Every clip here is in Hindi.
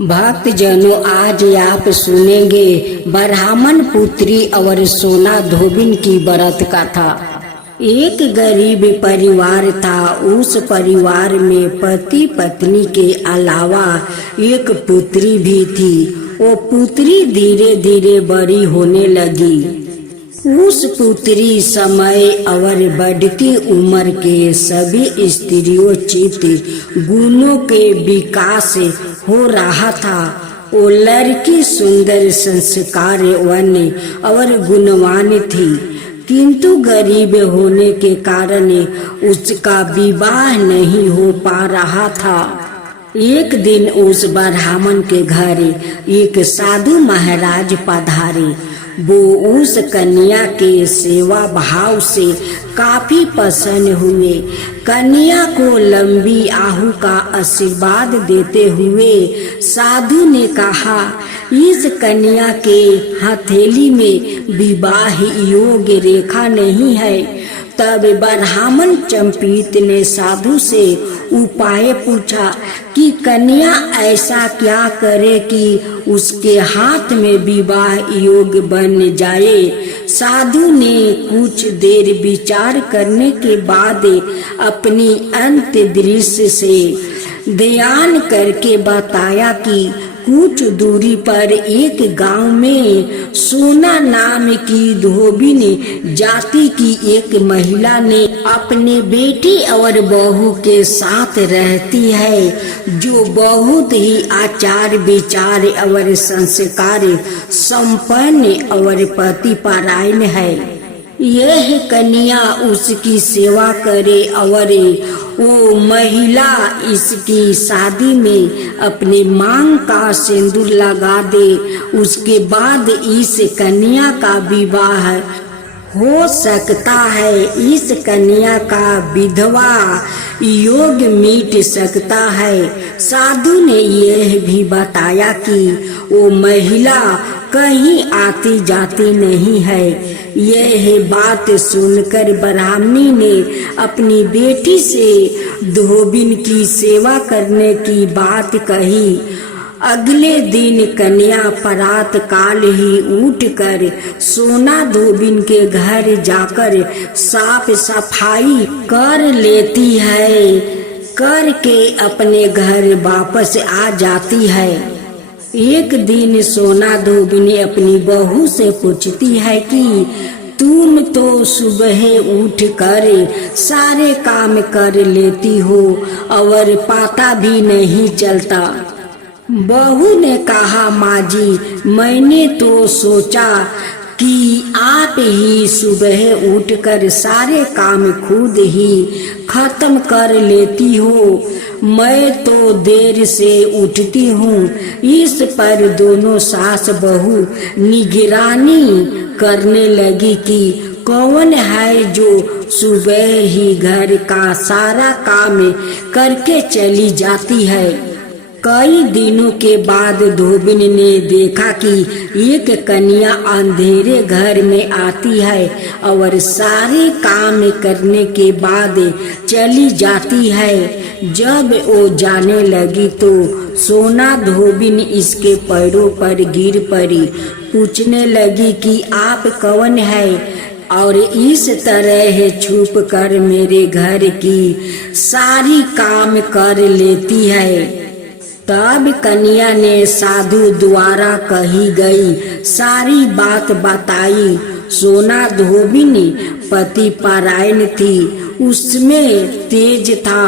भक्त जनों, आज आप सुनेंगे ब्राह्मण पुत्री और सोना धोबिन की व्रत कथा। एक गरीब परिवार था। उस परिवार में पति पत्नी के अलावा एक पुत्री भी थी। वो पुत्री धीरे धीरे बड़ी होने लगी। उस पुत्री समय और बढ़ती उम्र के सभी स्त्रियोचित गुणों के विकास हो रहा था। वो लड़की सुंदर, संस्कारवान और गुणवान थी, किंतु गरीब होने के कारण उसका विवाह नहीं हो पा रहा था। एक दिन उस ब्राह्मण के घर एक साधु महाराज पधारे। वो उस कन्या के सेवा भाव से काफी प्रसन्न हुए। कन्या को लंबी आयु का आशीर्वाद देते हुए साधु ने कहा, इस कन्या के हथेली में विवाह योग्य रेखा नहीं है। तब ब्राह्मण चंपित ने साधु से उपाय पूछा कि कन्या ऐसा क्या करे कि उसके हाथ में विवाह योग्य बन जाए। साधु ने कुछ देर विचार करने के बाद अपनी अंतर्दृष्टि से ध्यान करके बताया कि कुछ दूरी पर एक गांव में सोना नाम की धोबिन जाति की एक महिला ने अपने बेटी और बहू के साथ रहती है, जो बहुत ही आचार विचार और संस्कार संपन्न और पतिपरायण है। यह कन्या उसकी सेवा करे और वो महिला इसकी शादी में अपने मांग का सिंदूर लगा दे। उसके बाद इस कन्या का विवाह हो सकता है। इस कन्या का विधवा योग मिट सकता है। साधु ने यह भी बताया कि वो महिला कहीं आती जाती नहीं है। यह बात सुनकर ब्राह्मणी ने अपनी बेटी से धोबिन की सेवा करने की बात कही। अगले दिन कन्या प्रात काल ही उठकर सोना धोबिन के घर जाकर साफ सफाई कर लेती है। करके अपने घर वापस आ जाती है। एक दिन सोना धोबिन अपनी बहू से पूछती है कि तुम तो सुबह उठ कर सारे काम कर लेती हो और पता भी नहीं चलता। बहू ने कहा, माँ जी, मैंने तो सोचा कि आप ही सुबह उठकर सारे काम खुद ही खत्म कर लेती हो। मैं तो देर से उठती हूँ। इस पर दोनों सास बहू निगरानी करने लगी कि कौन है जो सुबह ही घर का सारा काम करके चली जाती है। कई दिनों के बाद धोबिन ने देखा कि एक कन्या अंधेरे घर में आती है और सारे काम करने के बाद चली जाती है। जब वो जाने लगी तो सोना धोबिन इसके पैरों पर गिर पड़ी। पूछने लगी कि आप कौन है और इस तरह छुप कर मेरे घर की सारी काम कर लेती है। तब कन्या ने साधु द्वारा कही गई सारी बात बताई। सोना धोबिन पतिपरायण थी, उसमें तेज था।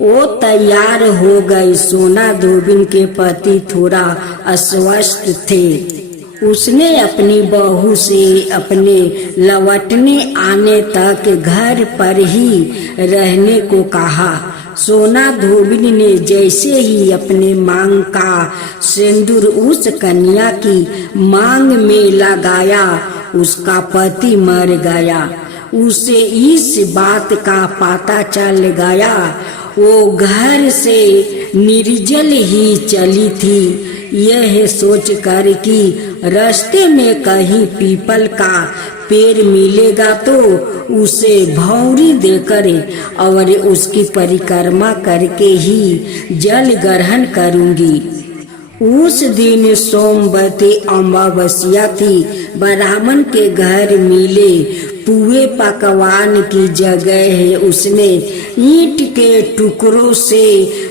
वो तैयार हो गई। सोना धोबिन के पति थोड़ा अस्वस्थ थे। उसने अपनी बहू से अपने लौटने आने तक घर पर ही रहने को कहा। सोना धोबिन ने जैसे ही अपने मांग का सिंदूर उस कन्या की मांग में लगाया, उसका पति मर गया। उसे इस बात का पता चल गया। वो घर से निर्जल ही चली थी। यह सोच कर कि रास्ते में कहीं पीपल का पेड़ मिलेगा तो उसे भौरी देकर और उसकी परिक्रमा करके ही जल ग्रहण करूंगी। उस दिन सोमवती अमावस्या थी। ब्राह्मण के घर मिले पुए पकवान की जगह उसने ईंट के टुकड़ों से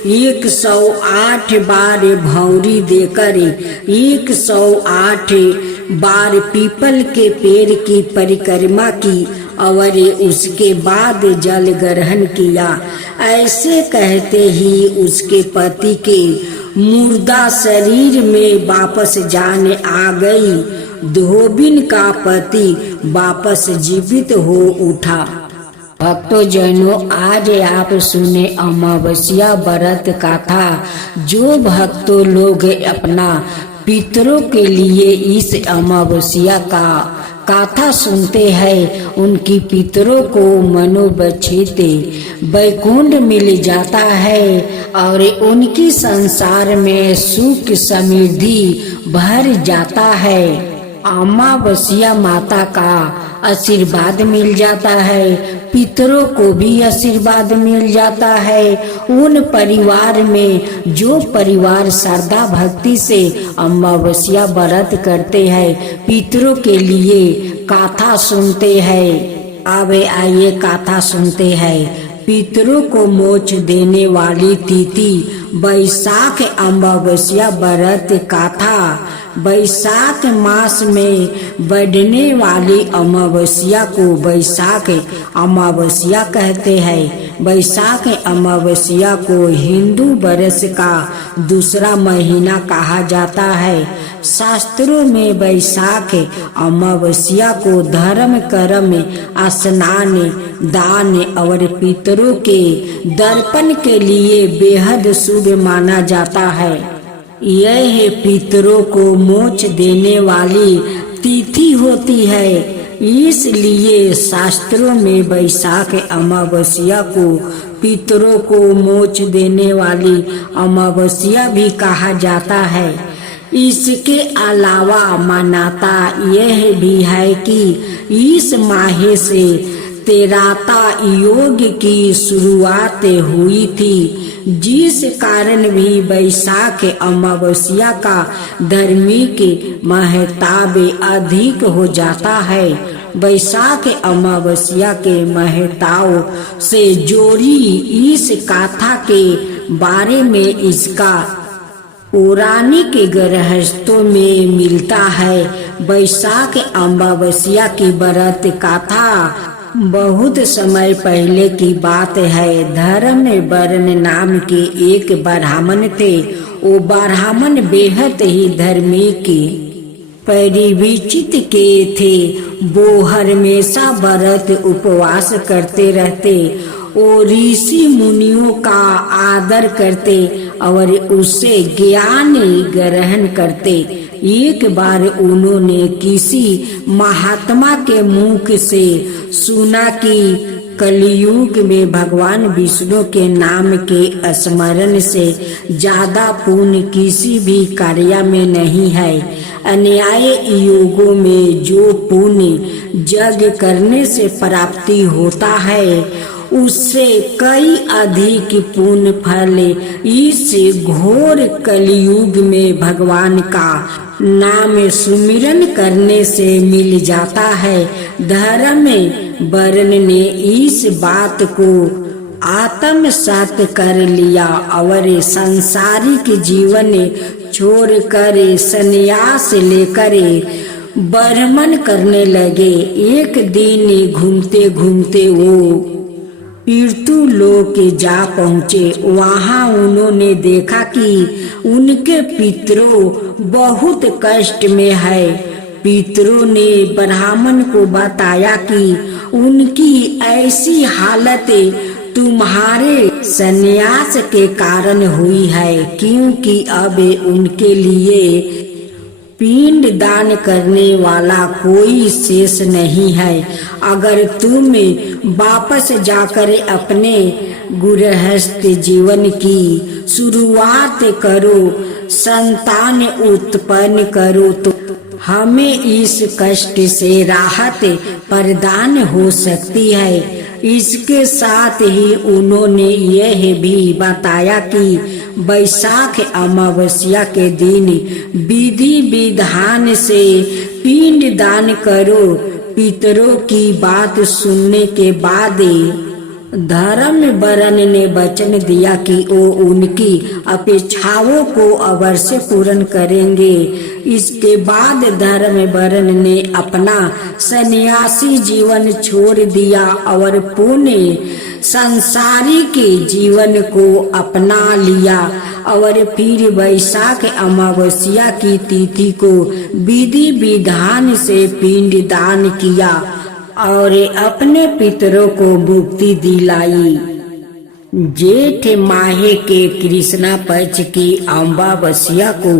108 बार भौरी देकर 108 बार पीपल के पेड़ की परिक्रमा की और उसके बाद जल ग्रहण किया। ऐसे कहते ही उसके पति के मुर्दा शरीर में वापस जान आ गई। धोबिन का पति वापस जीवित हो उठा। भक्तों जैनों, आज आप सुने अमावस्या व्रत कथा। जो भक्तों लोग अपना पितरों के लिए इस अमावस्या का कथा सुनते हैं, उनकी पितरों को मनोबक्षित वैकुंठ मिल जाता है और उनकी संसार में सुख समृद्धि भर जाता है। अमावस्या माता का आशीर्वाद मिल जाता है, पितरों को भी आशीर्वाद मिल जाता है। उन परिवार में जो परिवार श्रद्धा भक्ति से अमावस्या व्रत करते हैं, पितरों के लिए कथा सुनते हैं। अब आइए कथा सुनते हैं। पितरों को मोक्ष देने वाली तिथि वैशाख अमावस्या व्रत कथा। वैशाख मास में बढ़ने वाली अमावस्या को वैशाख अमावस्या कहते हैं। वैशाख अमावस्या को हिंदू वर्ष का दूसरा महीना कहा जाता है। शास्त्रों में वैशाख अमावस्या को धर्म कर्म स्नान दान और पितरों के दर्पण के लिए बेहद शुभ माना जाता है। यह पितरों को मोक्ष देने वाली तिथि होती है, इसलिए शास्त्रों में वैशाख अमावस्या को पितरों को मोक्ष देने वाली अमावस्या भी कहा जाता है। इसके अलावा मान्यता यह भी है कि इस माह से तेराता योग की शुरुआत हुई थी, जिस कारण भी वैशाख अमावस्या का धार्मिक महत्व अधिक हो जाता है। वैशाख अमावस्या के महत्व से जोड़ी इस कथा के बारे में इसका पौराणिक गृहस्थों में मिलता है। वैशाख अमावस्या की व्रत कथा बहुत समय पहले की बात है। धर्म वर्ण नाम के एक ब्राह्मण थे। वो ब्राह्मण बेहद ही धार्मिक परिविचित के थे। वो हमेशा व्रत उपवास करते रहते। वो ऋषि मुनियों का आदर करते और उससे ज्ञान ग्रहण करते। एक बार उन्होंने किसी महात्मा के मुख से सुना कि कलयुग में भगवान विष्णु के नाम के स्मरण से ज्यादा पुण्य किसी भी कार्य में नहीं है। अन्याय युगों में जो पुण्य यज्ञ करने से प्राप्ति होता है, उससे कई अधिक पुण्य फल इस घोर कलयुग में भगवान का नाम सुमिरन करने से मिल जाता है। धर्म वर्ण ने इस बात को आत्मसात कर लिया और सांसारिक जीवन छोड़कर संन्यास लेकर भ्रमण करने लगे। एक दिन घूमते घूमते वो पृथु लोक जा पहुँचे। वहाँ उन्होंने देखा कि उनके पितरों बहुत कष्ट में है। पितरों ने ब्राह्मण को बताया कि उनकी ऐसी हालत तुम्हारे संन्यास के कारण हुई है, क्योंकि अब उनके लिए पिंड दान करने वाला कोई शेष नहीं है। अगर तुम वापस जाकर अपने गृहस्थ जीवन की शुरुआत करो, संतान उत्पन्न करो, तो हमें इस कष्ट से राहत प्रदान हो सकती है। इसके साथ ही उन्होंने यह भी बताया कि बैसाख अमावस्या के दिन विधि विधान से पिंड दान करो। पितरों की बात सुनने के बाद धर्म वरन ने वचन दिया कि वो उनकी अपेक्षाओं को अवश्य पूर्ण करेंगे। इसके बाद धर्म वरन ने अपना सन्यासी जीवन छोड़ दिया और पुण्य संसारी के जीवन को अपना लिया और फिर बैसाख अमावस्या की तिथि को विधि विधान से पिंड दान किया और अपने पितरों को मुक्ति दिलाई। जेठ माह के कृष्णा पक्ष की अमावस्या को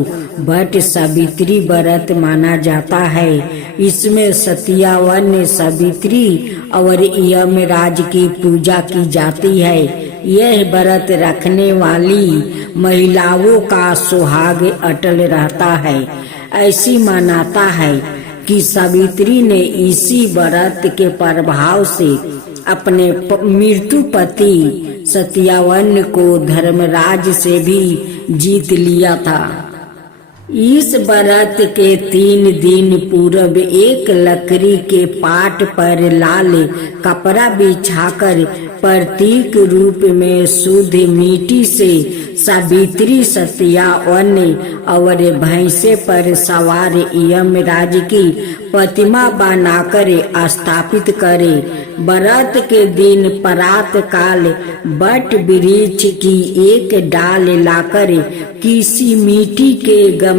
भट्ट सावित्री व्रत माना जाता है। इसमें सत्यावन सावित्री और यमराज की पूजा की जाती है। यह व्रत रखने वाली महिलाओं का सुहाग अटल रहता है। ऐसी मान्यता है कि सावित्री ने इसी व्रत के प्रभाव से अपने मृत्यु पति सत्यावन को धर्मराज से भी जीत लिया था। इस व्रत के 3 दिन पूर्व एक लकड़ी के पाट पर लाल कपड़ा बिछाकर प्रतीक रूप में शुद्ध मिट्टी से सावित्री सत्यावन और भैंसे पर सवार यमराज की प्रतिमा बनाकर स्थापित करे। व्रत के दिन प्रात काल बट वृक्ष की एक डाल लाकर किसी मिट्टी के गमले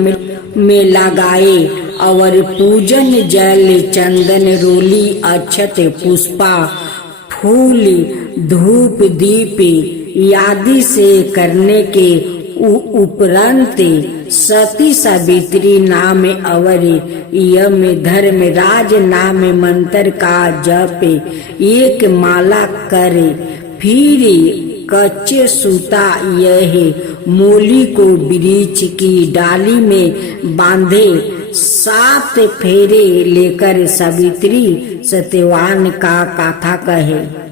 में लगाए और पूजन जल चंदन रोली अक्षत पुष्पा फूल धूप दीप आदि से करने के उपरांत सती सावित्री नाम और यम धर्मराज नाम मंत्र का जप एक माला करे। फिर कच्चे सूता यह मूली को वृक्ष की डाली में बांधे 7 फेरे लेकर सावित्री सत्यवान का कथा कहे।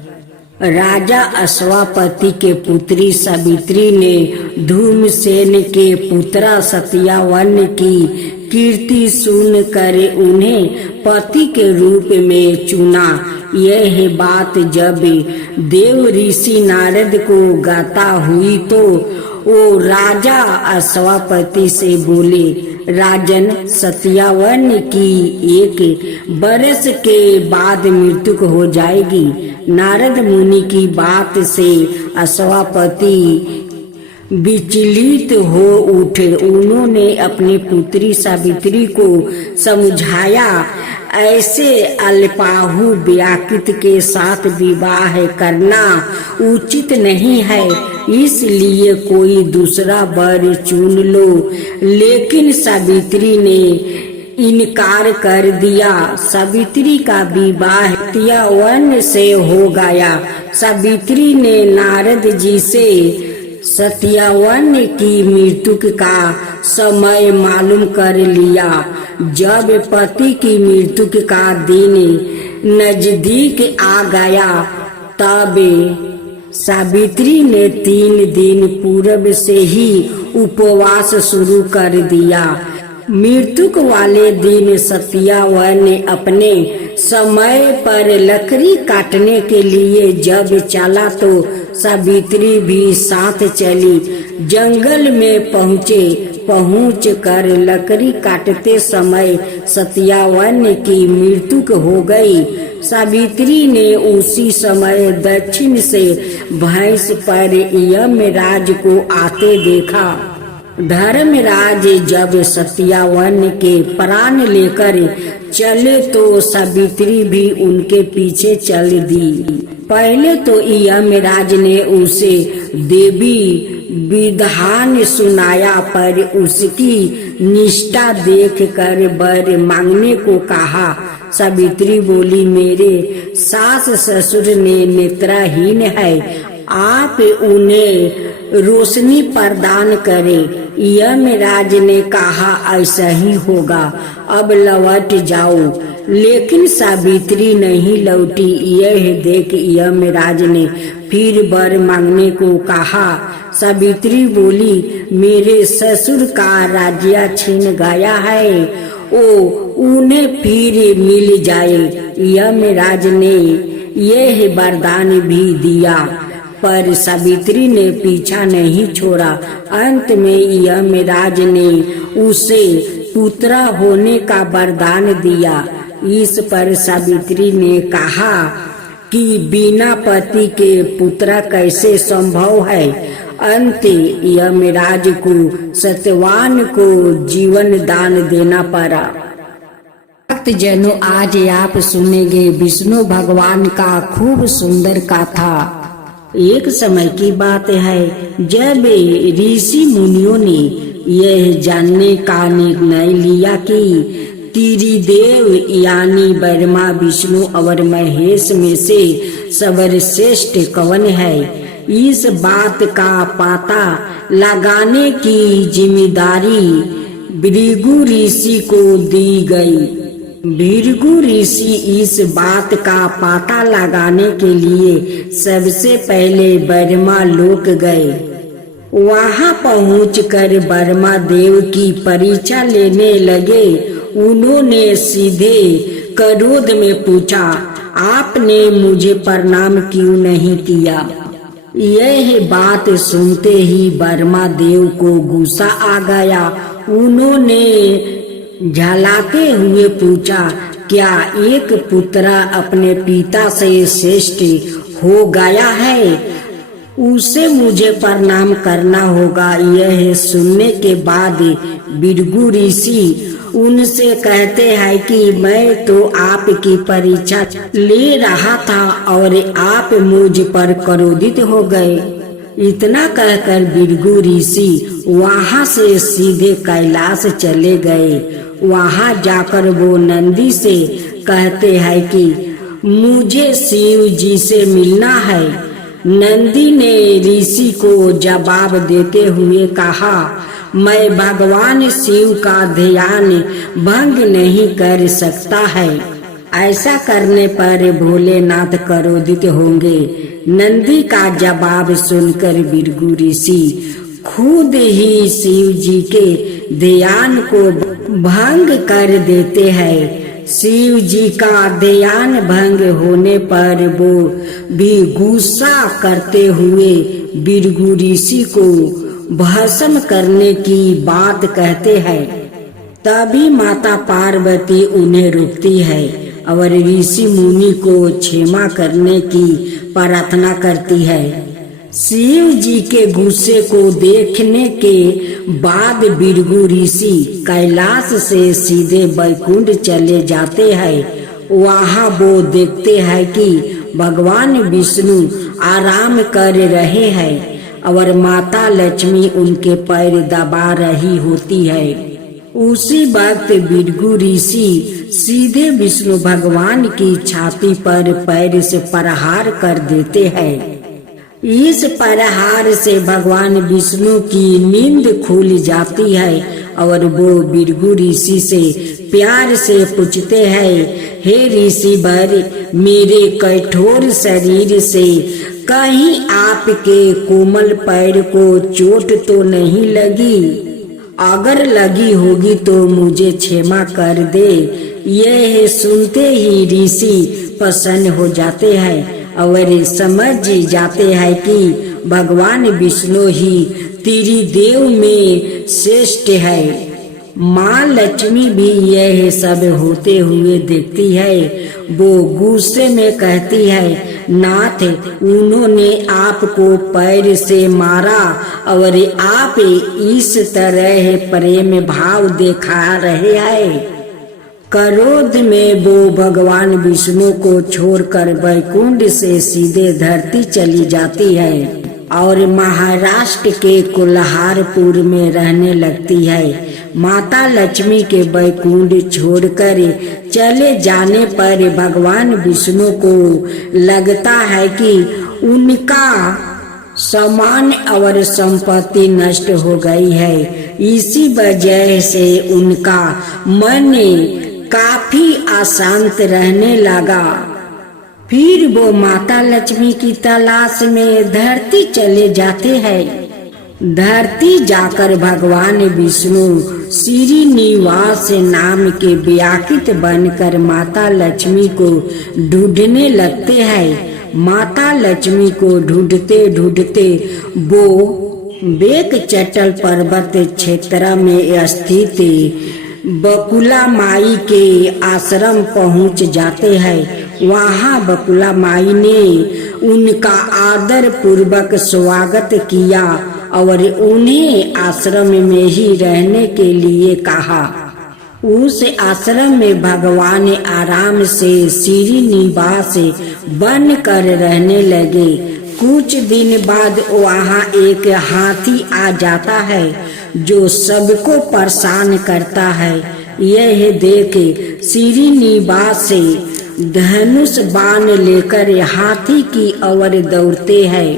राजा अश्वापति के पुत्री सावित्री ने धूमसेन के पुत्र सत्यावन की कीर्ति सुनकर उन्हें पति के रूप में चुना। यह बात जब देव ऋषि नारद को गाता हुई तो वो राजा अश्वापति से बोले, राजन सत्यावन की 1 बरस के बाद मृत्यु हो जाएगी। नारद मुनि की बात से अश्वापति विचलित हो उठे। उन्होंने अपनी पुत्री सावित्री को समझाया, ऐसे अल्पाहु व्याकृत के साथ विवाह करना उचित नहीं है, इसलिए कोई दूसरा वर चुन लो। लेकिन सावित्री ने इनकार कर दिया। सावित्री का विवाह सत्यावन से हो गया। सावित्री ने नारद जी से सत्यावन की मृत्यु का समय मालूम कर लिया। जब पति की मृत्यु का दिन नजदीक आ गया तब सावित्री ने 3 दिन पूर्व से ही उपवास शुरू कर दिया। मृत्यु वाले दिन सत्यावन ने अपने समय पर लकड़ी काटने के लिए जब चला तो सावित्री भी साथ चली। जंगल में पहुंच कर लकड़ी काटते समय सत्यावन की मृत्यु हो गई। सावित्री ने उसी समय दक्षिण से भैंस पर यमराज को आते देखा। धर्मराज जब सत्यावन के प्राण लेकर चले तो सावित्री भी उनके पीछे चल दी। पहले तो यमराज ने उसे देवी विधान सुनाया, पर उसकी निष्ठा देखकर वर मांगने को कहा। सावित्री बोली, मेरे सास ससुर ने नेत्रहीन है, आप उन्हें रोशनी प्रदान करे। यमराज ने कहा ऐसा ही होगा, अब लौट जाओ। लेकिन सावित्री नहीं लौटी। यह देख यमराज ने फिर वर मांगने को कहा। सावित्री बोली, मेरे ससुर का राज्य छीन गया है, उन्हें फिर मिल जाए। यमराज ने यह वरदान भी दिया, पर सावित्री ने पीछा नहीं छोड़ा। अंत में यमराज ने उसे पुत्र होने का वरदान दिया। इस पर सावित्री ने कहा कि बिना पति के पुत्र कैसे संभव है। अंत यमराज को सत्यवान को जीवन दान देना पड़ा। भक्त जनों, आज आप सुनेंगे विष्णु भगवान का खूब सुंदर कथा। एक समय की बात है, जब ऋषि मुनियों ने यह जानने का निर्णय लिया कि त्रिदेव यानी ब्रह्मा, विष्णु और महेश में से सर्वश्रेष्ठ कौन है, इस बात का पता लगाने की जिम्मेदारी भृगु ऋषि को दी गई। भृगु ऋषि इस बात का पता लगाने के लिए सबसे पहले ब्रह्मा लोक गए। वहां पहुंचकर ब्रह्मा देव की परीक्षा लेने लगे। उन्होंने सीधे क्रोध में पूछा, आपने मुझे प्रणाम क्यों नहीं किया। यह बात सुनते ही ब्रह्मा देव को गुस्सा आ गया। उन्होंने झलाते हुए पूछा, क्या एक पुत्र अपने पिता से श्रेष्ठ हो गया है, उसे मुझे प्रणाम करना होगा। यह सुनने के बाद भृगु ऋषि उनसे कहते हैं कि मैं तो आपकी परीक्षा ले रहा था और आप मुझ पर क्रोधित हो गए। इतना कहकर भृगु ऋषि वहां से सीधे कैलाश चले गए। वहां जाकर वो नंदी से कहते हैं कि मुझे शिव जी से मिलना है। नंदी ने ऋषि को जवाब देते हुए कहा, मैं भगवान शिव का ध्यान भंग नहीं कर सकता है। ऐसा करने पर भोलेनाथ क्रोधित होंगे। नंदी का जवाब सुनकर भृगु ऋषि खुद ही शिव जी के ध्यान को भंग कर देते हैं। शिव जी का ध्यान भंग होने पर वो भी गुस्सा करते हुए भृगु ऋषि को भस्म करने की बात कहते हैं। तभी माता पार्वती उन्हें रोकती है और ऋषि मुनि को क्षमा करने की प्रार्थना करती है। शिव जी के गुस्से को देखने के बाद भृगु ऋषि कैलाश से सीधे वैकुंठ चले जाते हैं। वहां वो देखते हैं कि भगवान विष्णु आराम कर रहे हैं और माता लक्ष्मी उनके पैर दबा रही होती है। उसी वक्त भृगु ऋषि सीधे विष्णु भगवान की छाती पर पैर से प्रहार कर देते हैं। इस प्रहार से भगवान विष्णु की नींद खुल जाती है और वो भृगु ऋषि से प्यार से पूछते हैं, हे ऋषि वर, मेरे कठोर शरीर से कहीं आपके कोमल पैर को चोट तो नहीं लगी? अगर लगी होगी तो मुझे क्षमा कर दे। यह सुनते ही ऋषि प्रसन्न हो जाते हैं और समझ जाते हैं कि भगवान विष्णु ही त्रिदेव में श्रेष्ठ है। माँ लक्ष्मी भी यह सब होते हुए देखती है। वो गुस्से में कहती है, नाथ, उन्होंने आपको पैर से मारा और आप इस तरह प्रेम भाव दिखा रहे हैं। क्रोध में वो भगवान विष्णु को छोड़कर वैकुंठ से सीधे धरती चली जाती है और महाराष्ट्र के कोल्हारपुर में रहने लगती है। माता लक्ष्मी के वैकुंठ छोड़कर चले जाने पर भगवान विष्णु को लगता है कि उनका सामान और संपत्ति नष्ट हो गई है। इसी वजह से उनका मन काफी अशांत रहने लगा। फिर वो माता लक्ष्मी की तलाश में धरती चले जाते हैं। धरती जाकर भगवान विष्णु श्रीनिवास नाम के व्याकृत बनकर माता लक्ष्मी को ढूंढने लगते हैं। माता लक्ष्मी को ढूंढते ढूंढते वो बेक चटल पर्वत क्षेत्र में स्थित बकुला माई के आश्रम पहुंच जाते हैं। वहां बकुला माई ने उनका आदर पूर्वक स्वागत किया और उन्हें आश्रम में ही रहने के लिए कहा। उस आश्रम में भगवान आराम से श्रीनिवास बन कर रहने लगे। कुछ दिन बाद वहाँ एक हाथी आ जाता है जो सबको परेशान करता है। यह देख श्रीनिवास धनुष बाण लेकर हाथी की ओर दौड़ते हैं।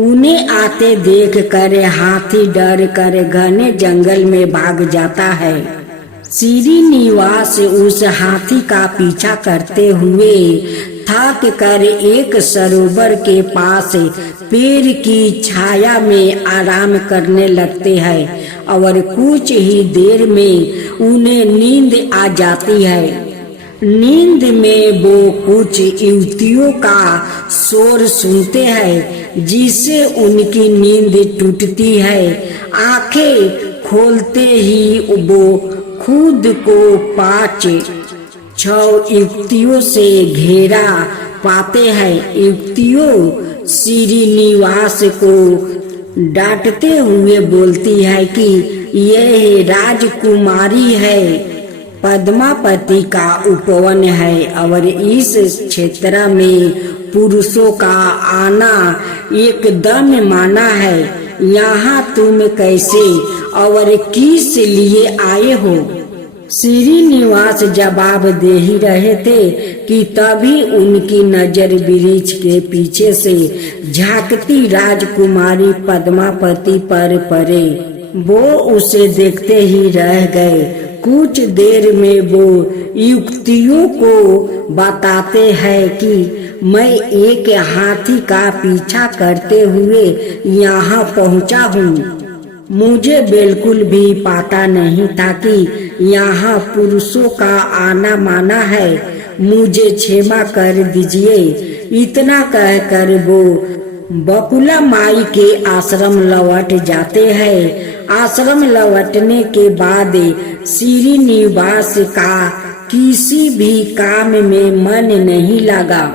उन्हें आते देख कर हाथी डर कर घने जंगल में भाग जाता है। श्रीनिवास उस हाथी का पीछा करते हुए थक कर एक सरोवर के पास पेड़ की छाया में आराम करने लगते हैं और कुछ ही देर में उन्हें नींद आ जाती है। नींद में वो कुछ युवतियों का शोर सुनते हैं जिससे उनकी नींद टूटती है। आंखें खोलते ही वो खुद को 5-6 युवतियों से घेरा पाते हैं। युवतियों श्रीनिवास को डांटते हुए बोलती है कि यह राजकुमारी है, पद्मावती का उपवन है और इस क्षेत्र में पुरुषों का आना एकदम माना है। यहाँ तुम कैसे और किस लिए आए हो? श्रीनिवास जवाब दे ही रहे थे कि तभी उनकी नजर वृक्ष के पीछे से झांकती राजकुमारी पद्मावती पर पड़े। वो उसे देखते ही रह गए। कुछ देर में वो युवतियों को बताते हैं कि मैं एक हाथी का पीछा करते हुए यहाँ पहुँचा हूँ। मुझे बिल्कुल भी पता नहीं था कि यहाँ पुरुषों का आना माना है। मुझे क्षमा कर दीजिए। इतना कहकर वो बकुला माई के आश्रम लौट जाते हैं। आश्रम लौटने के बाद श्रीनिवास का किसी भी काम में मन नहीं लगा।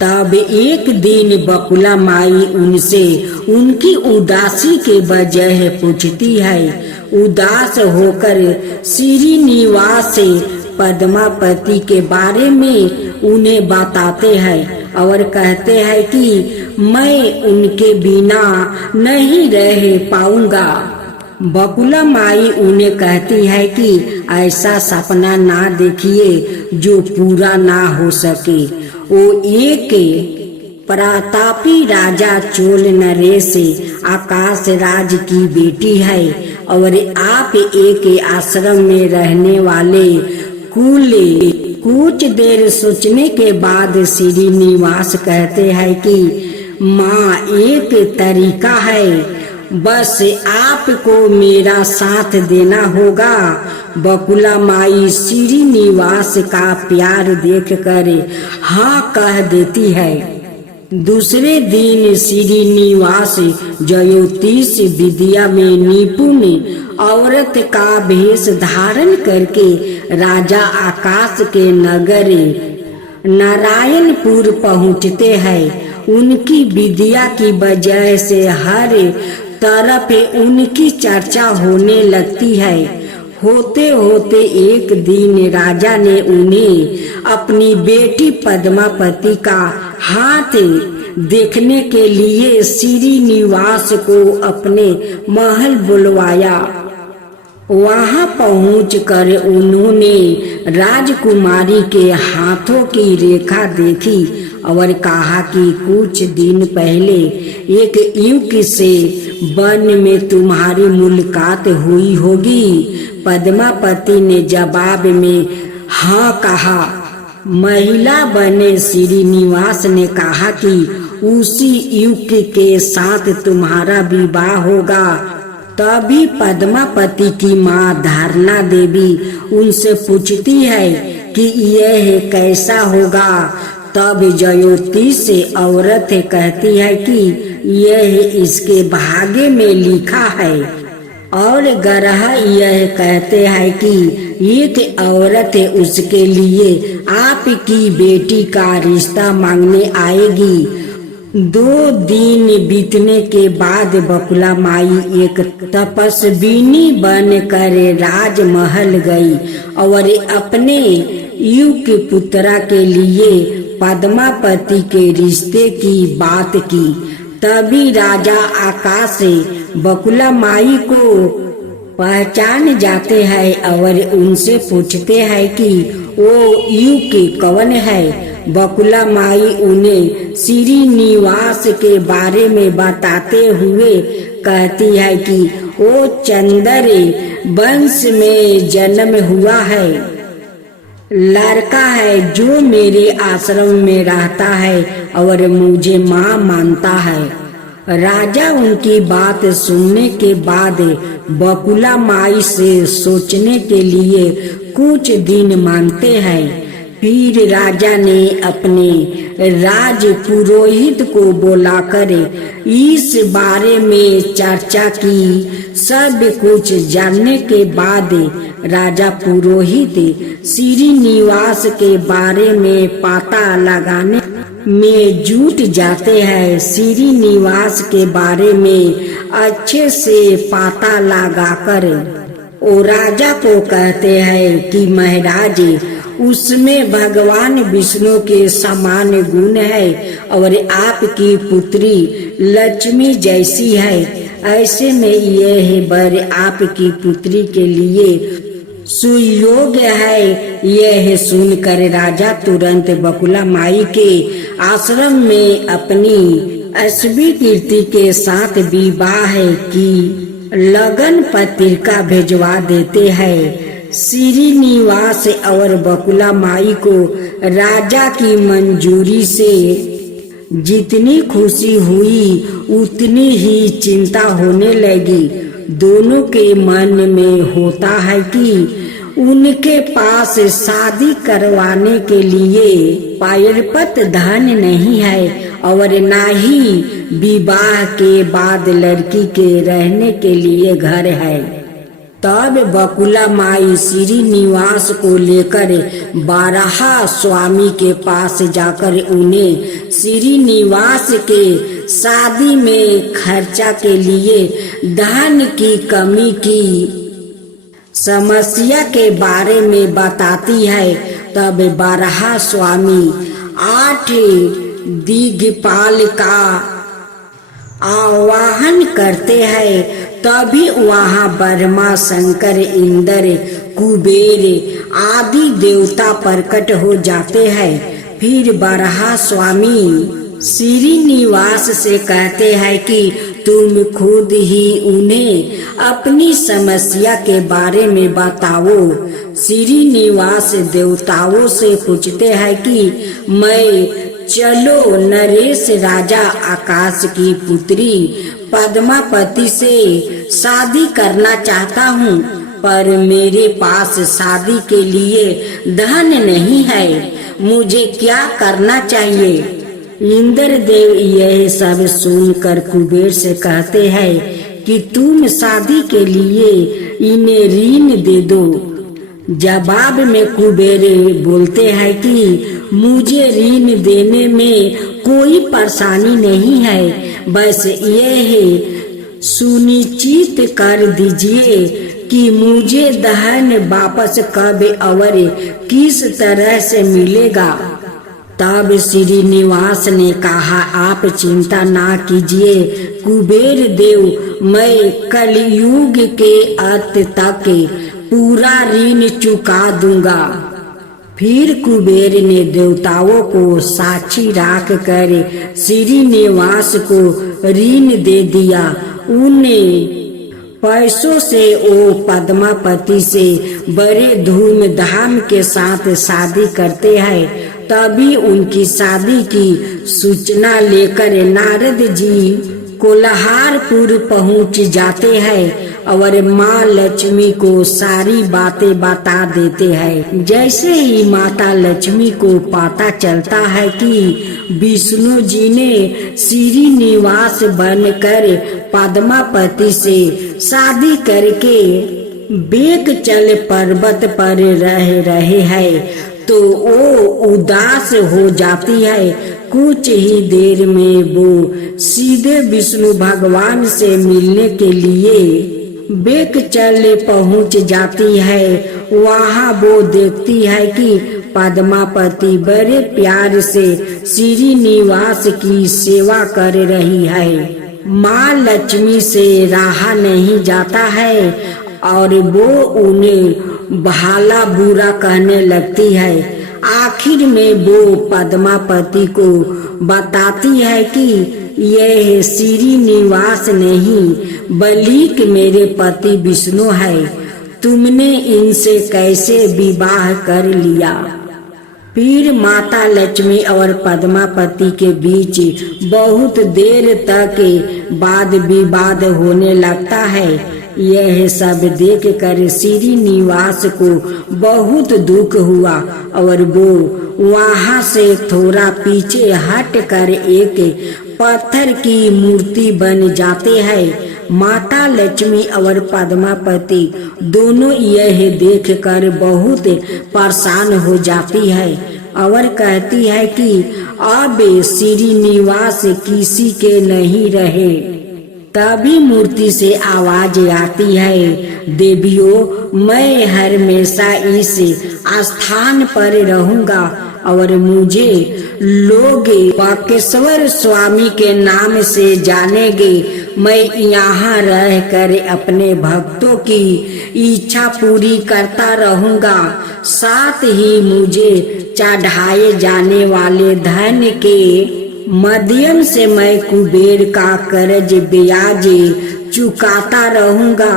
तब एक दिन बकुला माई उनसे उनकी उदासी के वजह पूछती है। उदास होकर श्रीनिवास पद्मावती के बारे में उन्हें बताते हैं और कहते हैं कि मैं उनके बिना नहीं रह पाऊंगा। बकुला माई उन्हें कहती है कि ऐसा सपना ना देखिए जो पूरा ना हो सके। वो एक प्रतापी राजा चोल नरेश आकाश राज की बेटी है और आप एक आश्रम में रहने वाले कुल। कुछ देर सोचने के बाद श्रीनिवास कहते हैं कि माँ, एक तरीका है, बस आपको मेरा साथ देना होगा। बकुला माई श्रीनिवास का प्यार देखकर हाँ कह देती है। दूसरे दिन श्रीनिवास ज्योतिष विद्या में निपुण औरत का भेष धारण करके राजा आकाश के नगर नारायणपुर पहुँचते हैं। उनकी विद्या की वजह से हर तरफ उनकी चर्चा होने लगती है। होते होते एक दिन राजा ने उन्हें अपनी बेटी पद्मावती का हाथ देखने के लिए श्रीनिवास को अपने महल बुलवाया। वहां पहुंचकर उन्होंने राजकुमारी के हाथों की रेखा देखी और कहा कि कुछ दिन पहले एक युग से वन में तुम्हारी मुलाकात हुई होगी। पद्मापति ने जवाब में हाँ कहा। महिला बने श्रीनिवास ने कहा कि उसी युग के साथ तुम्हारा विवाह होगा। तभी पद्मापति की माँ धारणा देवी उनसे पूछती है कि यह कैसा होगा। तब जयोति से औरत कहती है कि यह इसके भाग्य में लिखा है। और ग्रह यह कहते हैं कि एक औरत उसके लिए आपकी बेटी का रिश्ता मांगने आएगी। 2 दिन बीतने के बाद बकुला माई एक तपस्विनी बनकर राजमहल गई और अपने युग पुत्रा के लिए पद्मापति के रिश्ते की बात की। तभी राजा आकाश बकुला माई को पहचान जाते हैं और उनसे पूछते हैं कि वो युग कौन है। बकुला माई उन्हें श्रीनिवास के बारे में बताते हुए कहती है कि वो चंदर वंश में जन्म हुआ है, लड़का है जो मेरे आश्रम में रहता है और मुझे माँ मानता है। राजा उनकी बात सुनने के बाद बकुला माई से सोचने के लिए कुछ दिन मांगते हैं। फिर राजा ने अपने राज पुरोहित को बुलाकर इस बारे में चर्चा की। सब कुछ जानने के बाद राजा पुरोहित श्रीनिवास के बारे में पता लगाने में जुट जाते हैं। श्रीनिवास के बारे में अच्छे से पता लगाकर वो राजा को कहते हैं कि महाराज उसमें भगवान विष्णु के समान गुण है और आपकी पुत्री लक्ष्मी जैसी है। ऐसे में यह वर आपकी पुत्री के लिए सुयोग्य है। यह सुनकर राजा तुरंत बकुला माई के आश्रम में अपनी स्वीकृति के साथ विवाह की लगन पत्रिका भेजवा देते हैं। श्रीनिवास और बकुला माई को राजा की मंजूरी से जितनी खुशी हुई उतनी ही चिंता होने लगी। दोनों के मन में होता है कि उनके पास शादी करवाने के लिए पर्याप्त धन नहीं है और न ही विवाह के बाद लड़की के रहने के लिए घर है। तब बकुला माई श्रीनिवास को लेकर बारहा स्वामी के पास जाकर उन्हें श्रीनिवास के शादी में खर्चा के लिए धन की कमी की समस्या के बारे में बताती है। तब बारहा स्वामी 8 दिग्पाल का आवाहन करते हैं। तभी वहाँ ब्रह्मा, शंकर, इंद्र, कुबेर आदि देवता प्रकट हो जाते हैं। फिर बारहा स्वामी श्रीनिवास से कहते हैं कि तुम खुद ही उन्हें अपनी समस्या के बारे में बताओ। श्रीनिवास देवताओं से पूछते हैं कि मैं चलो नरेश राजा आकाश की पुत्री पद्मापति से शादी करना चाहता हूँ, पर मेरे पास शादी के लिए धन नहीं है। मुझे क्या करना चाहिए? इंद्रदेव यह सब सुनकर कुबेर से कहते हैं कि तुम शादी के लिए इन्हें ऋण दे दो। जवाब में कुबेर बोलते हैं कि मुझे ऋण देने में कोई परेशानी नहीं है, बस यह सुनिश्चित कर दीजिए कि मुझे धन वापस कब और किस तरह से मिलेगा। तब श्रीनिवास ने कहा, आप चिंता ना कीजिए कुबेर देव, मैं कलयुग के अंत तक पूरा ऋण चुका दूंगा। फिर कुबेर ने देवताओं को साक्षी राख कर श्रीनिवास को ऋण दे दिया। उन्हें पैसों से वो पद्मापति से बड़े धूमधाम के साथ शादी करते हैं। तभी उनकी शादी की सूचना लेकर नारद जी कोल्हारपुर पहुंच जाते हैं और माँ लक्ष्मी को सारी बातें बता देते हैं। जैसे ही माता लक्ष्मी को पता चलता है कि विष्णु जी ने श्रीनिवास बनकर पद्मापति से शादी करके बेकचल पर्वत पर रह रहे हैं तो वो उदास हो जाती है। कुछ ही देर में वो सीधे विष्णु भगवान से मिलने के लिए बेकचल पहुंच जाती है। वहाँ वो देखती है कि पद्मापति बड़े प्यार से श्रीनिवास की सेवा कर रही है। माँ लक्ष्मी से रहा नहीं जाता है और वो उन्हें भला बुरा कहने लगती है। आखिर में वो पद्मापति को बताती है कि यह श्रीनिवास नहीं बल्कि मेरे पति विष्णु है। तुमने इनसे कैसे विवाह कर लिया? फिर माता लक्ष्मी और पद्मापति के बीच बहुत देर तक वाद विवाद होने लगता है। यह सब देख कर श्रीनिवास को बहुत दुख हुआ और वो वहाँ से थोड़ा पीछे हट कर एक पत्थर की मूर्ति बन जाते हैं। माता लक्ष्मी और पद्मापति दोनों यह देखकर बहुत परेशान हो जाती है और कहती है कि अब श्रीनिवास किसी के नहीं रहे। तभी मूर्ति से आवाज आती है, देवियों मैं हमेशा इस स्थान पर रहूंगा और मुझे लोग बाकेश्वर स्वामी के नाम से जानेंगे। मैं यहाँ रहकर अपने भक्तों की इच्छा पूरी करता रहूंगा। साथ ही मुझे चढ़ाए जाने वाले धन के माध्यम से मैं कुबेर का कर्ज ब्याज चुकाता रहूंगा।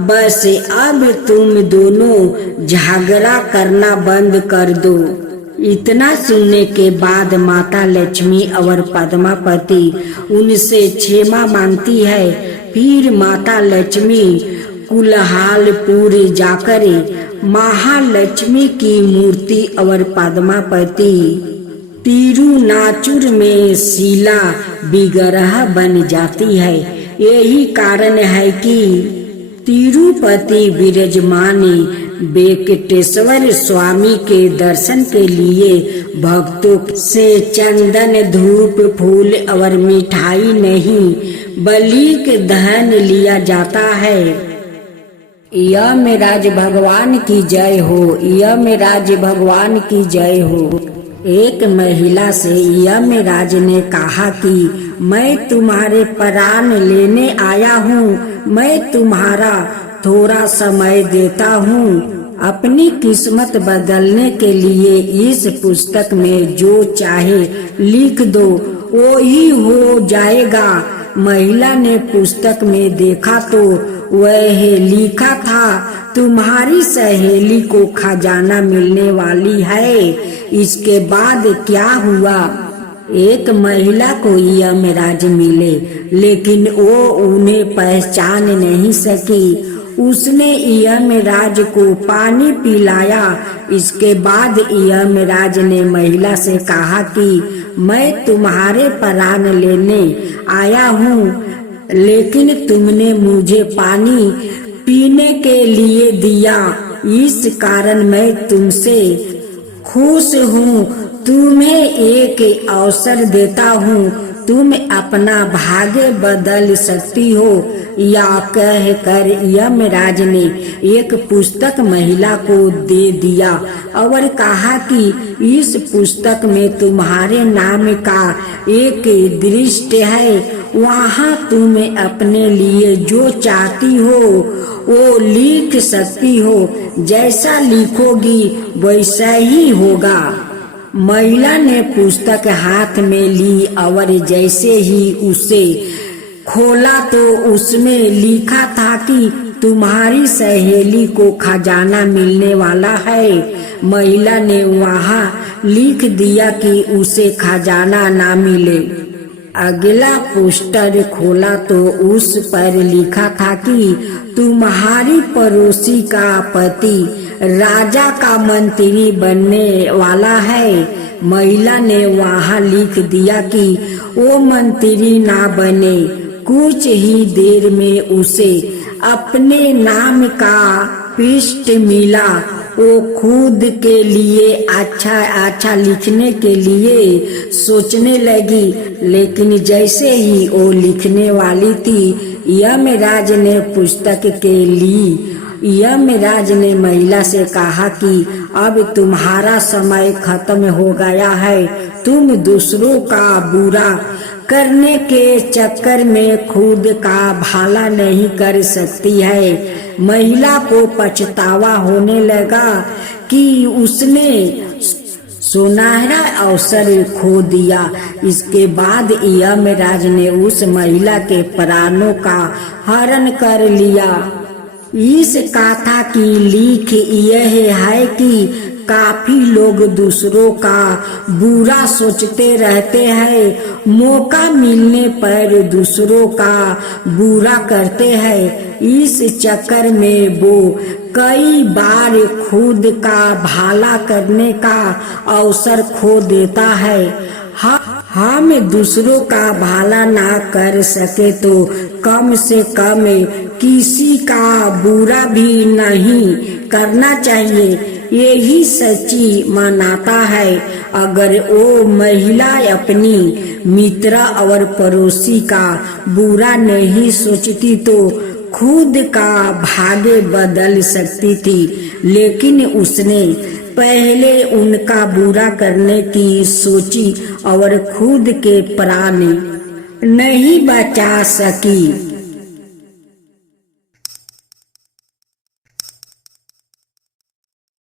बस अब तुम दोनों झगड़ा करना बंद कर दो। इतना सुनने के बाद माता लक्ष्मी और पद्मापति उनसे क्षमा मांगती है। फिर माता लक्ष्मी कोल्हारपुर जाकर महालक्ष्मी की मूर्ति और पद्मापति तिरुनाचुर में शिला विग्रह बन जाती है। यही कारण है कि तिरुपति विराजमान वेंकटेश्वर स्वामी के दर्शन के लिए भक्तों से चंदन धूप फूल और मिठाई नहीं बल्कि धन लिया जाता है। यमराज भगवान की जय हो, यमराज भगवान की जय हो। एक महिला से यमराज ने कहा कि मैं तुम्हारे प्राण लेने आया हूँ, मैं तुम्हारा थोड़ा समय देता हूँ। अपनी किस्मत बदलने के लिए इस पुस्तक में जो चाहे लिख दो वो ही हो जाएगा। महिला ने पुस्तक में देखा तो वह लिखा था, तुम्हारी सहेली को खजाना मिलने वाली है। इसके बाद क्या हुआ? एक महिला को यमराज मिले लेकिन वो उन्हें पहचान नहीं सकी। उसने यमराज को पानी पिलाया। इसके बाद यमराज ने महिला से कहा कि मैं तुम्हारे प्राण लेने आया हूँ, लेकिन तुमने मुझे पानी पीने के लिए दिया, इस कारण मैं तुमसे खुश हूँ। तुम्हें एक अवसर देता हूँ, तुम अपना भाग्य बदल सकती हो। या कहकर यमराज ने एक पुस्तक महिला को दे दिया और कहा कि इस पुस्तक में तुम्हारे नाम का एक दृष्टि है। वहाँ तुम अपने लिए जो चाहती हो वो लिख सकती हो, जैसा लिखोगी वैसा ही होगा। महिला ने पुस्तक हाथ में ली और जैसे ही उसे खोला तो उसमें लिखा था कि तुम्हारी सहेली को खजाना मिलने वाला है। महिला ने वहाँ लिख दिया कि उसे खजाना ना मिले। अगला पोस्टर खोला तो उस पर लिखा था कि तुम्हारी पड़ोसी का पति राजा का मंत्री बनने वाला है। महिला ने वहाँ लिख दिया कि वो मंत्री ना बने। कुछ ही देर में उसे अपने नाम का पृष्ठ मिला। वो खुद के लिए अच्छा लिखने के लिए सोचने लगी, लेकिन जैसे ही वो लिखने वाली थी, यमराज ने पुस्तक के ली। यमराज ने महिला से कहा कि अब तुम्हारा समय खत्म हो गया है। तुम दूसरों का बुरा करने के चक्कर में खुद का भला नहीं कर सकती है। महिला को पछतावा होने लगा कि उसने सुनहरा अवसर खो दिया। इसके बाद यमराज ने उस महिला के प्राणों का हरण कर लिया। इस गाथा की लिख यह है कि काफी लोग दूसरों का बुरा सोचते रहते हैं। मौका मिलने पर दूसरों का बुरा करते हैं। इस चक्कर में वो कई बार खुद का भला करने का अवसर खो देता है। हम दूसरों का भला ना कर सके तो कम से कम किसी का बुरा भी नहीं करना चाहिए। यही सच्ची मानता है। अगर वो महिला अपनी मित्र और पड़ोसी का बुरा नहीं सोचती तो खुद का भाग्य बदल सकती थी, लेकिन उसने पहले उनका बुरा करने की सोची और खुद के प्राण नहीं बचा सकी।